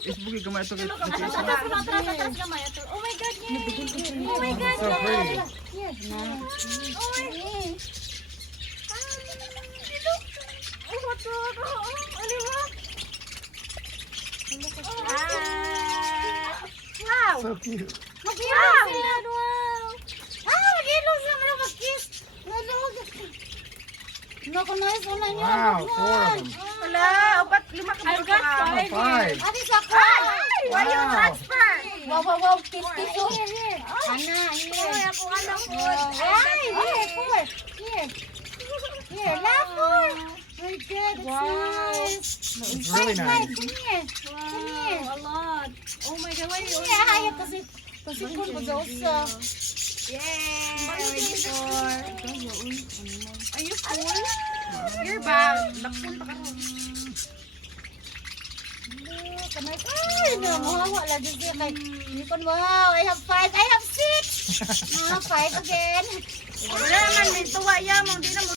Isbugi gamay ito. Atras, gamay. Oh my God, yay! Oh my God, So pretty. yay! Oh my God! Oh, what the? Ano ba? Wow! So cute. Mag-ilos sila, wow! Mag-ilos naman ang mag-kiss! Naku, nice one na niya. Wow, 4 of them. Wala, ba't 5 ka ba? Oh, 5. Ate, sako! Why you Wow. transfer? Wow, kiss, oh. Ana, here. Ako alam mo. Ay, here, four. Here, last four. My God, it's nice. It's really nice. Come here. Come here. A lot. Oh my God, why you? Yeah, hayop kasi kung mag-usa. Yay! Are you full? Your bag. Napunta ka ron. Ay, namahawa lagi siya kay Nikon. Wow, I have 5. I have 6. 5 again. Wala naman, may tuwa yan. Hindi na mo